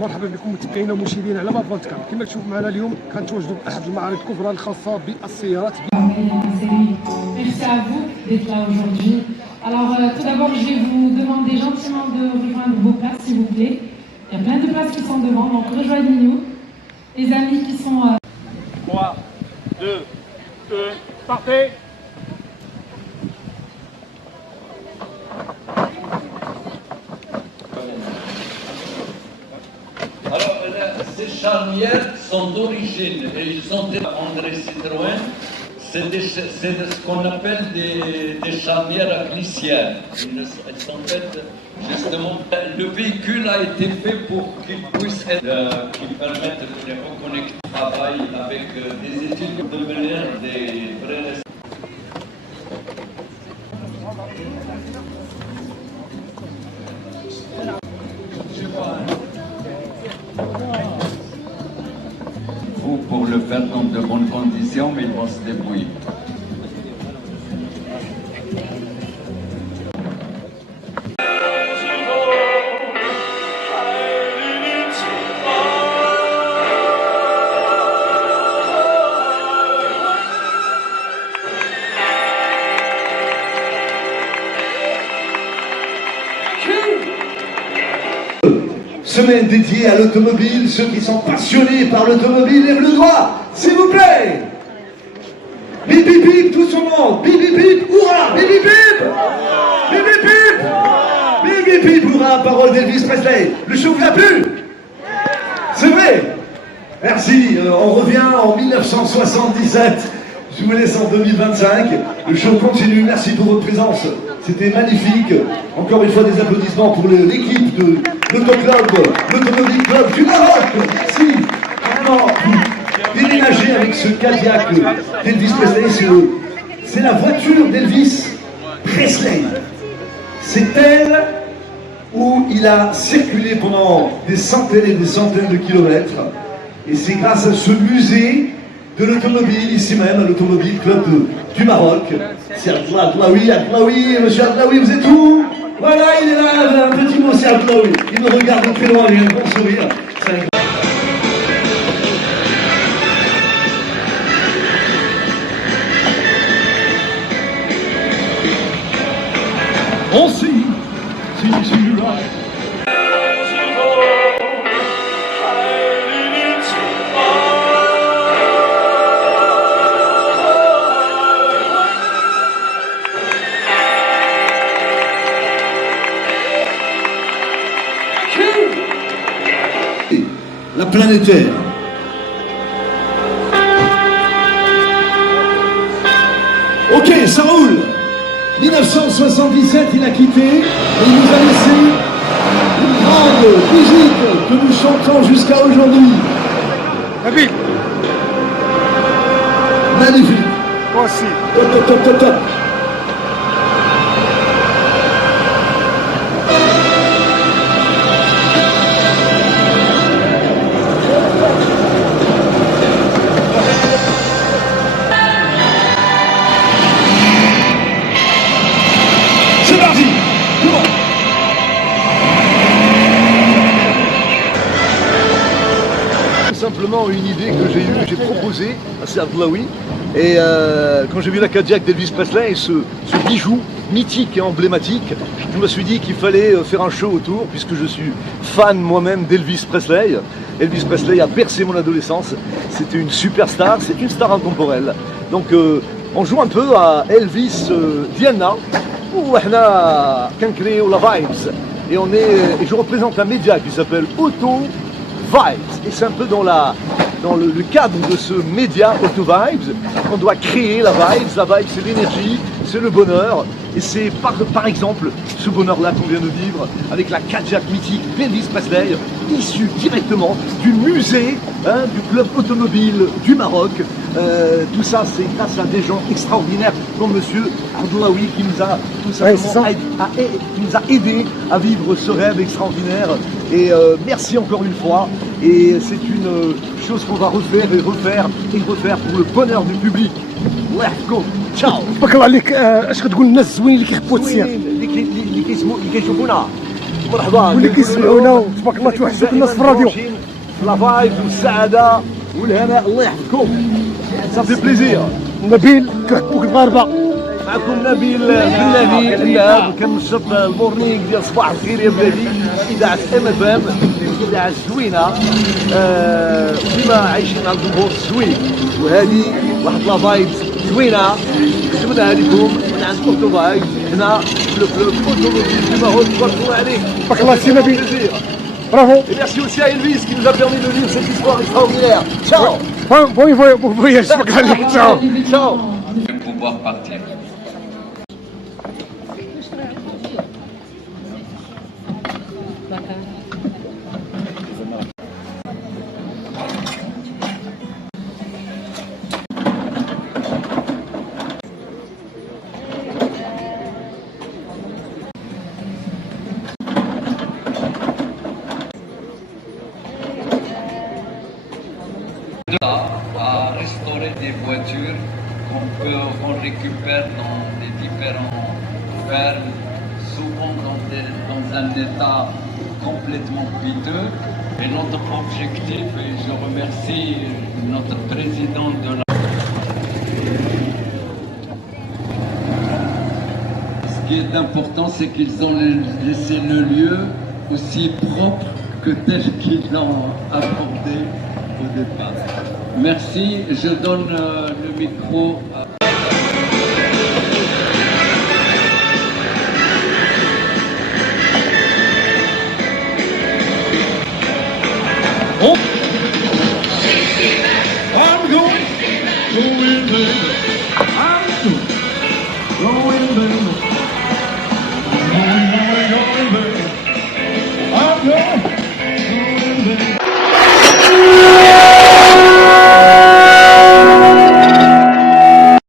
مرحبا بكم متابعينا ومشاهدينا على باب 24. كما تشوف معنا اليوم كنتواجدوا باحد المعارض الكبرى الخاصه بالسيارات. Merci à vous d'être là aujourd'hui. Alors tout d'abord, je vais vous demander gentiment de rejoindre vos places, s'il vous plaît. Il y a plein de places qui sont devant, donc rejoignez-nous. Les amis qui sont... 3, 2, 1, partez! Alors, ces charnières sont d'origine, et ils ont été André Citroën, c'est ce qu'on appelle des charnières à glissière. Elles sont faites, justement, le véhicule a été fait pour qu'il puisse être, qui permette de les reconnecter au travail avec des études de devenir des vrais. Pour le faire dans de bonnes conditions, mais ils vont se débrouiller. Semaine dédiée à l'automobile, ceux qui sont passionnés par l'automobile, lèvent le doigt, s'il vous plaît. Bip bip bip, tout son monde, bip bip bip, hurrah, bip bip bip, bip bip bip, bip bip bip, hurrah, parole d'Elvis Presley. Le show vous a plu? C'est vrai? Merci, on revient en 1977, je vous laisse en 2025, le show continue, merci pour votre présence. C'était magnifique. Encore une fois, des applaudissements pour l'équipe de l'Automobile Club du Maroc. Merci. Vraiment, déménager avec ce Cadillac d'Elvis Presley, c'est la voiture d'Elvis Presley. C'est elle où il a circulé pendant des centaines et des centaines de kilomètres. Et c'est grâce à ce musée de l'automobile, ici même, à l'Automobile Club du Maroc. C'est Adlaoui, monsieur Adlaoui, vous êtes où? Voilà, il est là, un petit mot, c'est Adlaoui. Il me regarde de très loin, il a un bon sourire. C'est un... On see you right. La planétaire. Ok, ça roule. 1977, il a quitté et il nous a laissé une grande musique que nous chantons jusqu'à aujourd'hui. Nabil, Magnifique. toi aussi. Top, top, top, top, top. C'est parti. Comment? Simplement une idée que j'ai eue, j'ai proposé à Serge Adlaoui, et quand j'ai vu la Cadillac d'Elvis Presley et ce bijou mythique et emblématique, je me suis dit qu'il fallait faire un show autour, puisque je suis fan moi-même d'Elvis Presley. Elvis Presley a bercé mon adolescence, c'était une superstar, c'est une star intemporelle. Donc on joue un peu à Elvis Diana, où on a créé la vibes, et je représente un média qui s'appelle Auto Vibes, et c'est un peu dans le cadre de ce média Auto Vibes qu'on doit créer la vibe. La vibe, c'est l'énergie, c'est le bonheur, et c'est par exemple ce bonheur-là qu'on vient de vivre avec la Cadillac mythique d'Elvis Presley, issue directement du musée du club automobile du Maroc. Tout ça, c'est grâce à des gens extraordinaires comme monsieur Adlaoui qui nous a tout simplement qui nous a aidé à vivre ce rêve extraordinaire. Et merci encore une fois. Et c'est une chose qu'on va refaire et refaire et refaire pour le bonheur du public. الله يحفظكم. تشاو. تبارك الله عليك. اش كتقول للناس الزوينين اللي كيحبوا السير؟ اللي كيشوفونا مرحبا واللي كيسمعونا تبارك الله توحشوك الناس في الراديو. لا فايب والسعاده والهناء الله يحفظكم صافي بليزير. نبيل كيحبوك المغاربه. معكم نبيل بلادي اللاعب كنشط المورنينغ ديال صباح الخير يا بلادي اذاعه MFM اذاعه زوينه ديما عايشين مع الجمهور الزوين وهذه واحد لا فايبس زوينه كتبناها لكم من عند اوتو فايبس هنا في الكلوب اوتو ديما هو تبارك الله عليك. تبارك الله سي نبيل. برافو. Et merci aussi à Elvis qui nous a permis de vivre cette histoire extraordinaire. Ciao. Bon voyage. تبارك عليك. تشاو. Ciao. de pouvoir partir. À restaurer des voitures qu'on récupère dans les différentes fermes, souvent dans un état complètement piteux. Et notre objectif, et je remercie notre président de la... Ce qui est important, c'est qu'ils ont laissé le lieu aussi propre que tel qu'ils l'ont abordé au départ. Merci, je donne le micro à... On